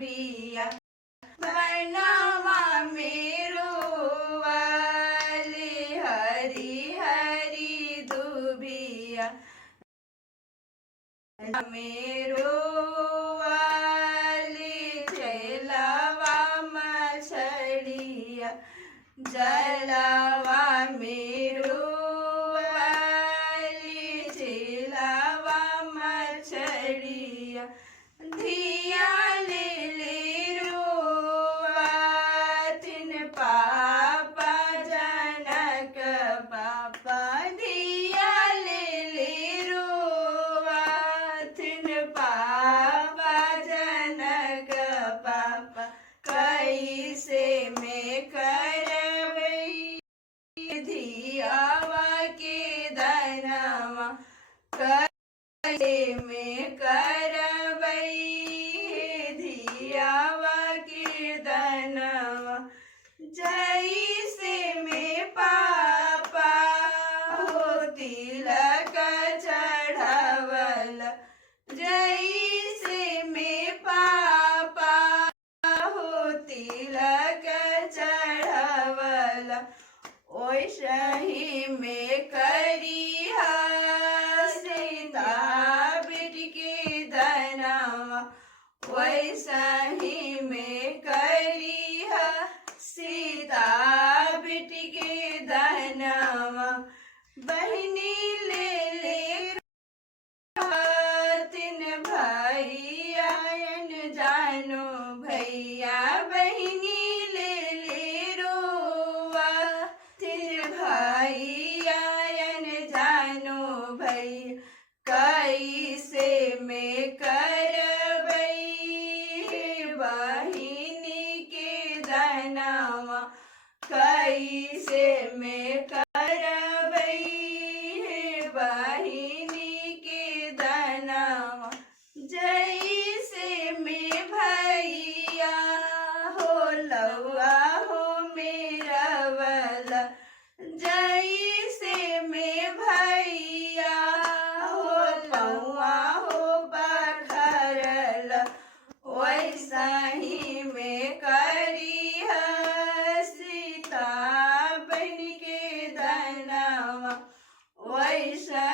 बिया बनवा मेरो वाली हरी हरी दुबिया मेरो वाली जलवा मछलिया जलवा मेरो वाली जलवा मछलिया धिया ले रोवातिन पापा जनक पापा धिया ले रोवातिन पापा जनक पापा कैसे में करवई धियावा के दनवा कैसे में करवई धियावा के दनवा जैसे में पापा हो तिलक चढ़ावल जैसे में पापा हो तिलक चढ़ावल ओइसे ही में करिहा सीता बेटी के दनवा वैसा ही में करिहा सीता बेटी के दनवा बहनी ले तीन भैया जानो भैया बहनी ले रोवा तीन भैया जानो भैया कैसे में करवई बहिनी के दनवा कैसे में करवई बहिनी के दनवा जैसे में भैया हो लौआ हो मेरा वाला जैसे में भैया हो पौआ हो बखरल वैसा ही में करिहा सीता बन के दनवा वैसा